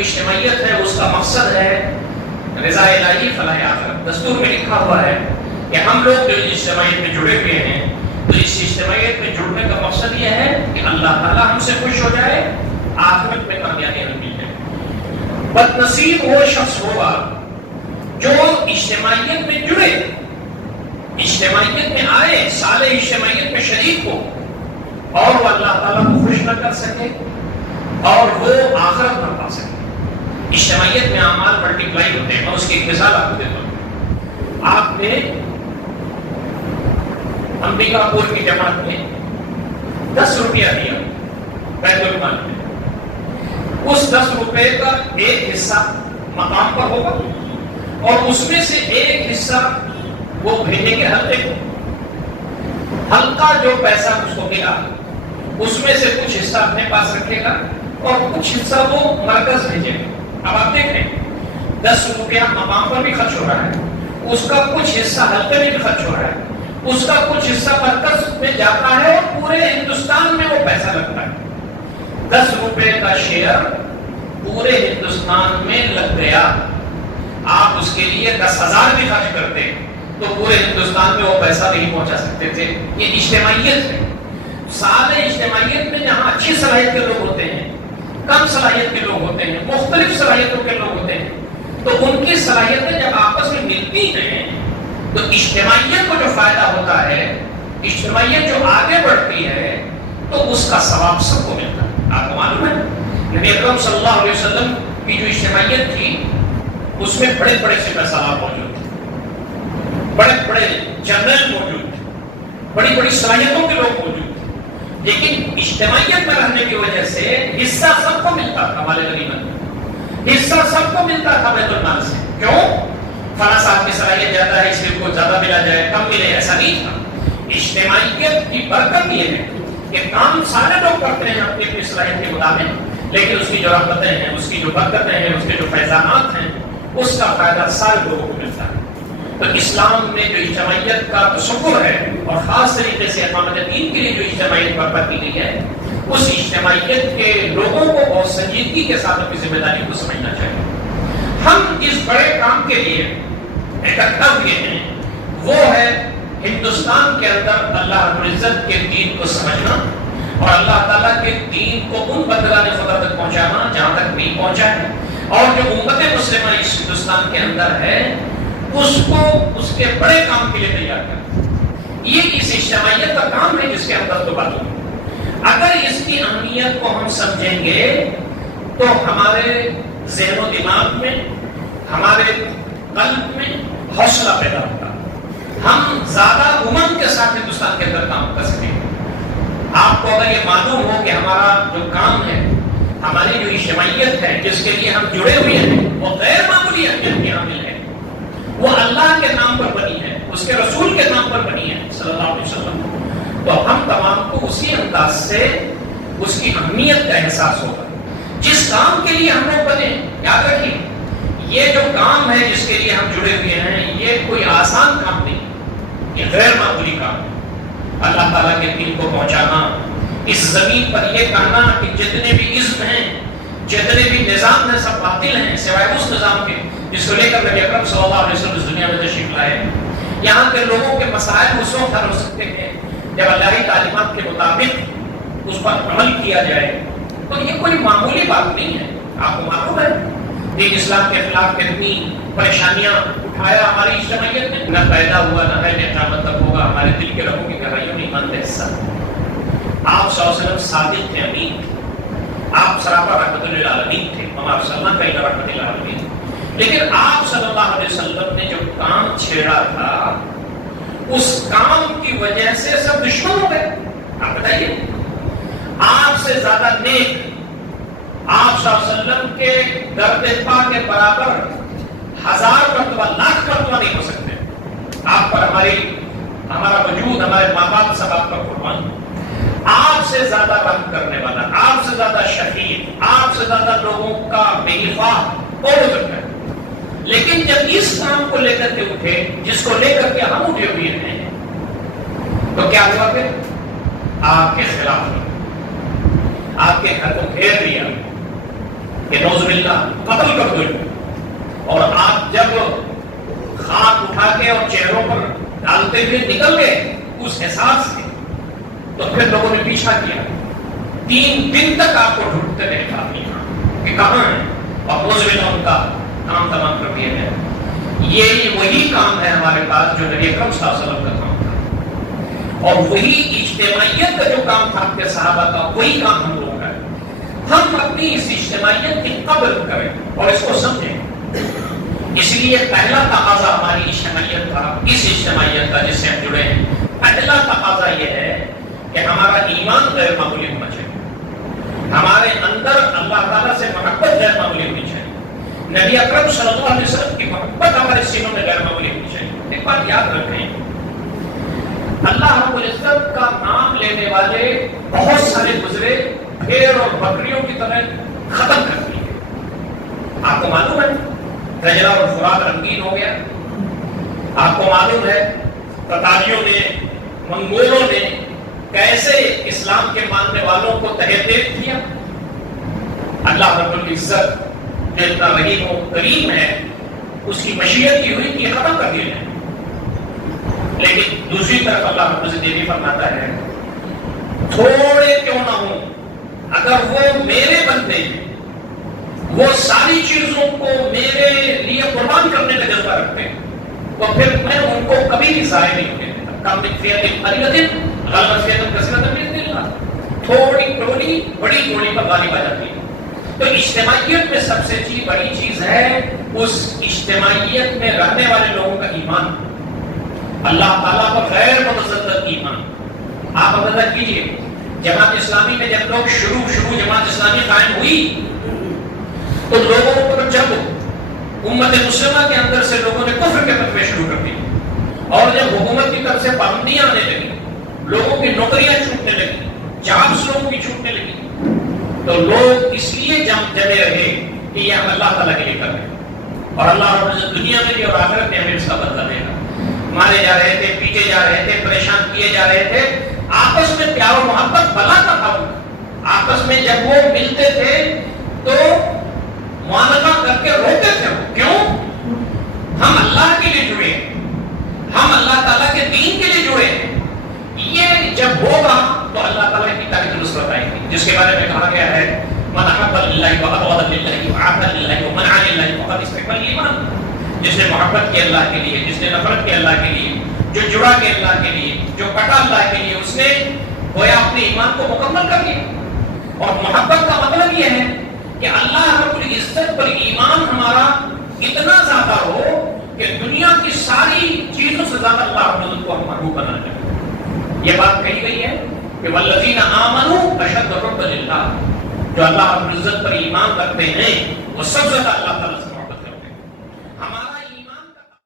اجتماعیت ہے اس کا مقصد ہے رضا الہی فلاح آخرت. دستور میں لکھا ہوا ہے کہ ہم لوگ جو اجتماعیت میں جڑے ہوئے ہیں تو اس اجتماعیت میں جڑنے کا مقصد یہ ہے کہ اللہ تعالیٰ ہم سے خوش ہو جائے, آخرت میں کامیابی ہمیں مل جائے. بد نصیب وہ شخص ہوگا جو اجتماعیت میں جڑے, اجتماعیت میں آئے, سال اجتماعیت میں شریک ہو اور وہ اللہ تعالیٰ کو خوش نہ کر سکے اور وہ آخرت نہ پا سکے. اجتماعیت میں اعمال ملٹیپلائی ہوتے ہیں. میں اس کی ایک مثال آپ کو دیتا ہوں. آپ نے امبیکا پور کی جماعت میں 10 روپیہ دیا بیت المال میں, اس 10 روپے کا ایک حصہ مقام پر ہوگا اور اس میں سے ایک حصہ وہ بھیجیں گے حلقے کو. حلقہ جو پیسہ اس کو ملا اس میں سے کچھ حصہ اپنے پاس رکھے گا اور کچھ حصہ وہ مرکز بھیجے گا. اب آپ دیکھ رہے ہیں 10 روپیہ مقام پر بھی خرچ ہو رہا ہے, اس کا کچھ حصہ حلقے میں بھی خرچ ہو رہا ہے, اس کا کچھ حصہ مرکز میں جاتا ہے اور پورے ہندوستان میں وہ پیسہ لگتا ہے. 10 روپے کا شیئر پورے ہندوستان میں لگ گیا. آپ اس کے لیے 10,000 بھی خرچ کرتے تو پورے ہندوستان میں وہ پیسہ نہیں پہنچا سکتے تھے. یہ اجتماعیت ہے. سال اجتماعیت میں جہاں اچھی صلاحیت کے لوگ ہوتے ہیں, کم صلاحیت کے لوگ ہوتے ہیں, مختلف صلاحیتوں کے لوگ ہوتے ہیں, تو ان کی صلاحیتیں جب آپس میں ملتی ہیں تو اجتماعیت کو جو فائدہ ہوتا ہے, اجتماعیت جو آگے بڑھتی ہے تو اس کا ثواب سب کو ملتا ہے. آپ کو معلوم ہے نبی اکرم صلی اللہ علیہ وسلم کی جو اجتماعیت تھی اس میں بڑے بڑے سپہ سالار موجود تھے, بڑے بڑے جنرل موجود تھے, بڑی بڑی صلاحیتوں کے لوگ موجود تھے, لیکن اجتماعیت میں رہنے کی وجہ سے حصہ سب کو ملتا تھا. ہمارے غنیمت حصہ سب کو ملتا تھا بیت المال سے. کیوں؟ فلاں صاحب کی صلاحیت زیادہ ہے اس لیے کو زیادہ ملا جائے, کم ملے, ایسا نہیں تھا. اجتماعیت کی برکت یہ ہے کہ کام سارے لوگ کرتے ہیں اپنی اپنی صلاحیت کے مطابق, لیکن اس کی جو رحمتیں ہیں, اس کی جو برکتیں ہیں, اس کے جو فیضانات ہیں, اس کا فائدہ سارے لوگوں کو ملتا ہے. تو اسلام میں جو اجتماعیت کا تصور ہے اور خاص طریقے سے اقامت دین کے لیے جو اجتماعیت برپا کی گئی ہے, اس اجتماعیت کے لوگوں کو بہت سنجیدگی کے ساتھ اپنی ذمہ داری کو سمجھنا چاہیے. ہم اس بڑے کام کے لیے اکٹھا ہوئے ہیں, وہ ہے ہندوستان کے اندر اللہ رب العزت کے دین کو سمجھنا اور اللہ تعالیٰ کے دین کو ان بندگان خدا تک پہنچانا جہاں تک نہیں پہنچا ہے, اور جو امت مسلمہ اس ہندوستان کے اندر ہے اس کو اس کے بڑے کام کے لیے تیار کرنا. یہ اس اجتماعیت کا کام ہے جس کے اندر تو بات ہوگی. اگر اس کی اہمیت کو ہم سمجھیں گے تو ہمارے ذہن و دماغ میں, ہمارے قلب میں حوصلہ پیدا ہوگا, ہم زیادہ امنگ کے ساتھ ہندوستان کے اندر کام کر سکیں گے. آپ کو اگر یہ معلوم ہو کہ ہمارا جو کام ہے, ہماری جو اجتماعیت ہے جس کے لیے ہم جڑے ہوئے ہیں, وہ غیر معمولی اہمیت کی حامل ہے, وہ اللہ کے نام پر بنی ہے, اس کے رسول کے نام پر بنی ہے صلی اللہ علیہ وسلم, تو ہم تمام کو اسی انداز سے اس کی اہمیت کا احساس ہوگا. جس کام کے لیے ہم لوگ بنے, یاد رکھیے یہ جو کام ہے جس کے لیے ہم جڑے ہوئے ہیں یہ کوئی آسان کام نہیں, یہ غیر معمولی کام ہے. اللہ تعالیٰ کے دین کو پہنچانا, اس زمین پر یہ کہنا کہ جتنے بھی عزم ہیں, جتنے بھی نظام ہیں سب باطل ہیں سوائے اس نظام کے جس کو لے کر نبی اکرم صلی اللہ علیہ وسلم اس دنیا میں تشریف لائے. یہاں کے لوگوں کے مسائل اس وقت حل ہو سکتے ہیں جب اللہ تعلیمات کے مطابق اس پر عمل کیا جائے. تو یہ کوئی معمولی بات نہیں ہے. آپ کو معلوم ہے دین اسلام کے خلاف کتنی پریشانیاں اٹھایا ہماری اجتماعیت نے, نہ پیدا ہوا نہ ہے قیامت تک ہوگا. ہمارے دل کے رگوں کی گہرائیوں میں ایمان کا حصہ. آپ صلی اللہ علیہ وسلم صادق تھے, امین تھے, آپ سراپا رحمت للعالمین تھے, ہمارے سلمان کا رحمت للعالمین. لیکن آپ صلی اللہ علیہ وسلم نے جو کام چھیڑا تھا اس کام کی وجہ سے سب دشمن ہو گئے. آپ بتائیے, آپ سے زیادہ نیک آپ صلی اللہ علیہ وسلم کے درد پا کے برابر 1000 مرتبہ, لاکھ مرتبہ نہیں ہو سکتے. آپ پر ہمارا وجود, ہمارے ماں باپ سب آپ پر قربان. آپ سے زیادہ رحم کرنے والا, آپ سے زیادہ شفیع, آپ سے زیادہ لوگوں کا بے نفاع اور ہو سکتا ہے. لیکن جب اس کام کو لے کر کے اٹھے جس کو لے کر کے ہم اٹھے ہوئے ہیں تو کیا ہوا پھر؟ آپ کے خلاف, آپ کے گھر کو گھیر دیا, کہ نوز باللہ قتل کر دو. اور آپ جب خاک اٹھا کے اور چہروں پر ڈالتے ہوئے نکل گئے اس احساس سے، تو پھر لوگوں نے پیچھا کیا. 3 دن تک آپ کو ڈھونڈتے رہے کافی کہ کہاں ہے، اور نوز باللہ ان کا کام تمام کر دیا گیا. یہ وہی کام ہے ہمارے پاس جو نبی اکرم صلی اللہ علیہ وسلم کا کام تھا، اور وہی اجتماعیت کا جو کام تھا آپ کے صحابہ کا، وہی کام ہم لوگوں کا ہے. ہم اپنی اس اجتماعیت کی قدر کریں اور اس کو سمجھیں. اس لیے پہلا تقاضا ہماری اجتماعیت کا، اس اجتماعیت کا جس سے ہم جڑے ہیں، پہلا تقاضا یہ ہے کہ ہمارا ایمان غیر معمولی ہونا چاہیے. ہمارے اندر اللہ تعالیٰ سے محبت غیر معمولی ہونی چاہیے. نبی اکرم صلی اللہ علیہ وسلم کی محبت ہمارے سینوں میں غیر معمولی ہونی چاہیے. ایک بات یاد رکھیں، اللہ رب العزت کا نام لینے والے بہت سارے گزرے بھیڑ اور بکریوں کی طرح ختم کر دیے. آپ کو معلوم ہے دجلہ اور فرات رنگین ہو گیا. آپ کو معلوم ہے تتاریوں نے، منگولوں نے کیسے اسلام کے ماننے والوں کو تہہ دیر کیا. اللہ رب العزت جو اتنا رحیم و کریم ہے، اس کی مشیت کی ہوئی کہ ختم کر دیے جائیں. لیکن دوسری طرف اللہ رب العزت یہ بھی فرماتا ہے تھوڑے کیوں نہ ہوں، اگر وہ میرے بندے ہیں، وہ ساری چیزوں کو میرے لیے قربان کرنے کا جذبہ رکھتے ہیں، تو پھر میں ان کو کبھی بھی ضائع نہیں ہونے دیتا. کم من فئۃ قلیلۃ غلبت فئۃ کثیرۃ باذن اللہ. تھوڑی ٹولی بڑی ٹولی پر غالب آ جاتی ہے. تو اجتماعیت میں سب سے بڑی چیز ہے اس اجتماعیت میں رہنے والے لوگوں کا ایمان، اللہ تعالیٰ پر غیر متزلزل ایمان. آپ اندازہ کیجئے جماعت اسلامی میں جب لوگ شروع جماعت اسلامی قائم ہوئی تو لوگوں پر جب امت مسلمہ کے اندر سے لوگوں نے کفر کے فتوے شروع کر دی، اور جب حکومت کی طرف سے پابندیاں آنے لگی، لوگوں کی نوکریاں چھوٹنے لگی، جابس لوگوں کی چھوٹنے لگی، تو لوگ اس لیے جمے رہے کہ یہ ہم اللہ تعالیٰ کے لیے کر رہے ہیں، اور اللہ رب العزت دنیا میں بھی اور آخرت میں ہمیں اس کا بدلہ دے گا. مارے جا رہے تھے، پیٹے جا رہے تھے، پریشان کیے جا رہے تھے، آپس میں پیار و محبت بلا کا تھا. آپس میں جب وہ ملتے تھے تو معانقہ کر کے روتے تھے. کیوں؟ ہم اللہ کے لیے جڑے ہیں، ہم اللہ تعالیٰ کے دین کے لیے جڑے ہیں. یہ جب ہوگا تو اللہ تعالیٰ کی تعریف نصرت آئے گی، جس کے بارے میں کہا گیا ہے من احب للہ وابغض للہ وعاهد للہ ومنع للہ فقد استكمل الایمان. جس نے محبت کی اللہ کے لیے، جس نے نفرت کی اللہ کے لیے، جو جڑا کے اللہ کے لیے، جو کٹا اللہ کے لیے، اس نے گویا اپنے ایمان کو مکمل کر لیا. اور محبت کا مطلب یہ ہے کہ اللہ رب العزت پر ایمان ہمارا اتنا زیادہ ہو کہ دنیا کی ساری چیزوں سے زیادہ اللہ رب العزت کو ہم محبوب بنا جائیں. یہ بات کہی گئی ہے کہ والذین آمنوا اشد حبا للہ، جو اللہ رب العزت پر ایمان رکھتے ہیں وہ سب سے زیادہ اللہ تعالیٰ